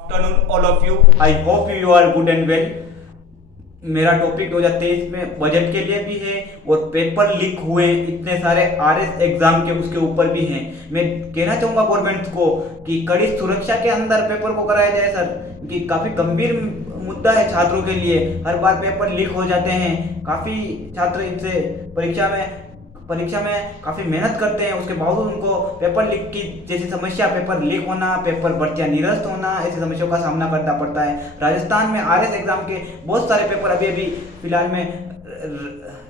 Afternoon all of you. I hope you are good and well. मेरा topic 2023 में budget के लिए भी है और पेपर लीक हुए इतने सारे आरएस एग्जाम के उसके ऊपर भी हैं। मैं कहना चाहूँगा गवर्नमेंट को कि कड़ी सुरक्षा के अंदर पेपर को कराया जाए सर, कि काफ़ी गंभीर मुद्दा है छात्रों के लिए। हर बार पेपर लीक हो जाते हैं, काफ़ी छात्र इनसे परीक्षा में काफ़ी मेहनत करते हैं, उसके बावजूद उनको पेपर लीक की जैसी समस्या, पेपर लीक होना, पेपर भर्तियाँ निरस्त होना, ऐसी समस्याओं का सामना करना पड़ता है। राजस्थान में आरएस एग्जाम के बहुत सारे पेपर अभी अभी फिलहाल में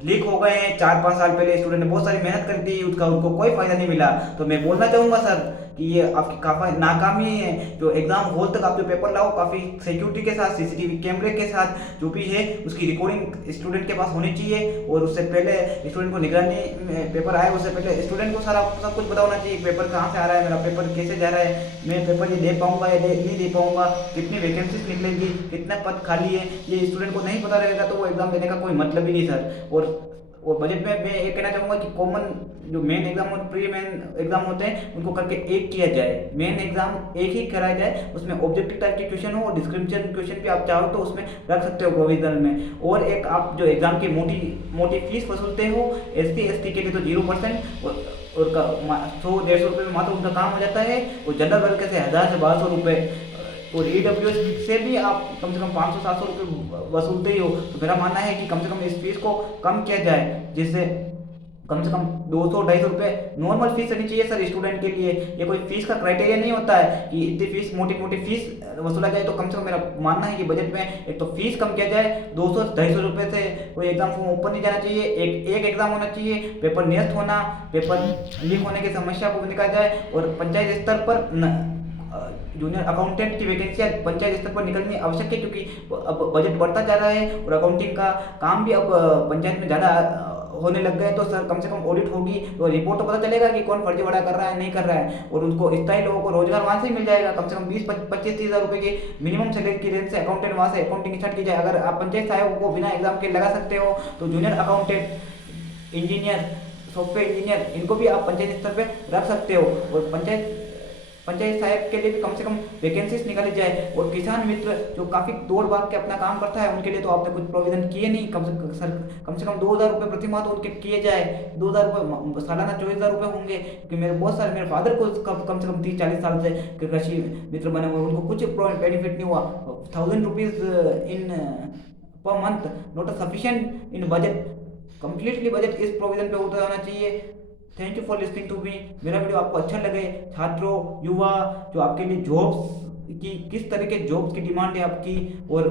लीक हो गए हैं। 4-5 साल पहले स्टूडेंट ने बहुत सारी मेहनत कर दी, उसका उनको कोई फायदा नहीं मिला। तो मैं बोलना चाहूँगा सर कि ये आपकी काफ़ी नाकामी है। जो एग्जाम हॉल तक आप जो पेपर लाओ, काफ़ी सिक्योरिटी के साथ, सीसीटीवी कैमरे के साथ जो भी है उसकी रिकॉर्डिंग स्टूडेंट के पास होनी चाहिए। और उससे पहले स्टूडेंट को निगरानी में पेपर आए उससे पहले स्टूडेंट को सारा सब कुछ पता होना चाहिए। पेपर कहाँ से आ रहा है, मेरा पेपर कैसे जा रहा है, मैं पेपर ये दे पाऊंगा या नहीं दे पाऊंगा, कितनी वैकेंसीज निकलेंगी, कितने पद खाली है, ये स्टूडेंट को नहीं पता रहेगा तो वो एग्जाम देने का कोई मतलब ही नहीं सर। और बजट में मैं ये कहना चाहूँगा कि कॉमन जो मेन एग्जाम और प्री मेन एग्जाम होते हैं उनको करके एक किया जाए। मेन एग्जाम एक ही कराया जाए, उसमें ऑब्जेक्टिव टाइप के क्वेश्चन हो और डिस्क्रिप्शन क्वेश्चन भी आप चाहो तो उसमें रख सकते हो प्रोविजनल में। और एक आप जो एग्जाम की मोटी मोटी फीस वसूलते हो SC ST के लिए तो 0%, और 100-150 रुपये में मात्र उनका काम हो जाता है। और जनरल वर्ग से 1000 से 1200 रुपये, और EWS से भी आप कम से कम 500-700 रुपये वसूलते ही हो। तो मेरा मानना है कि कम से कम इस फीस को कम किया जाए, जिससे कम से कम 200-250 रुपये नॉर्मल फीस रहनी चाहिए सर स्टूडेंट के लिए। ये कोई फीस का क्राइटेरिया नहीं होता है कि इतनी फीस मोटी मोटी फीस वसूला जाए। तो कम से कम मेरा मानना है कि बजट में एक तो फीस कम किया जाए, 200-250 रुपये से कोई एग्जाम फॉर्म ऊपर नहीं जाना चाहिए। एक एग्जाम होना चाहिए, पेपर निरस्त होना, पेपर लीक होने की समस्या को निकाला जाए। और पंचायत स्तर पर जूनियर अकाउंटेंट की वैकेंसियाँ पंचायत स्तर पर निकलनी आवश्यक है, क्योंकि अब बजट बढ़ता जा रहा है और अकाउंटिंग का काम भी अब पंचायत में ज़्यादा होने लग गए। तो सर कम से कम ऑडिट होगी तो रिपोर्ट तो पता चलेगा कि कौन फर्जीवाड़ा कर रहा है नहीं कर रहा है। और उनको स्थायी लोगों को रोजगार वहाँ से ही मिल जाएगा। कम से कम 20-25 हज़ार रुपये की मिनिमम सैलरी की रेंज से अकाउंटेंट वहाँ से अकाउंटिंग स्टार्ट की जाए। अगर आप पंचायत सहायक को बिना एग्जाम के लगा सकते हो तो junior accountant, engineer, software engineer, इनको भी आप पंचायत स्तर पर रख सकते हो। और पंचायत सहायक के लिए भी कम से कम वैकेंसीज निकाली जाए। और किसान मित्र जो काफ़ी दौड़ भाग के अपना काम करता है उनके लिए तो आपने कुछ प्रोविजन किए नहीं। कम से कम 2000 रुपये प्रति माह तो उनके किए जाए। 2000 रुपये सालाना 24,000 रुपये होंगे, क्योंकि मेरे फादर को कम से कम 30-40 साल से कृषि मित्र बने हुए, उनको कुछ बेनिफिट नहीं हुआ। 1000 rupees in per month not sufficient in budget. Completely budget इस प्रोविजन पे होता होना चाहिए। Thank you for listening to me. मेरा वीडियो आपको अच्छा लगे, छात्रों, युवा, जो आपके लिए जॉब्स की किस तरह के जॉब्स की डिमांड है आपकी, और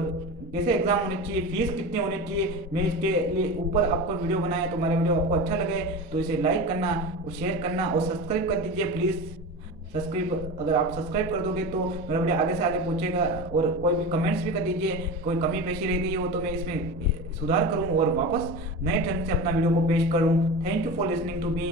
कैसे एग्जाम होने चाहिए, फीस कितनी होनी चाहिए, मैं इसके लिए ऊपर आपको वीडियो बनाया। तो मेरा वीडियो आपको अच्छा लगे तो इसे लाइक करना और शेयर करना और सब्सक्राइब कर दीजिए प्लीज़। अगर आप सब्सक्राइब कर दोगे तो मेरा वीडियो आगे से आगे पहुंचेगा। और कोई भी कमेंट्स भी कर दीजिए, कोई कमी पेशी रह गई हो तो मैं इसमें सुधार करूं और वापस नए ढंग से अपना वीडियो को पेश करूं। Thank you for listening to me.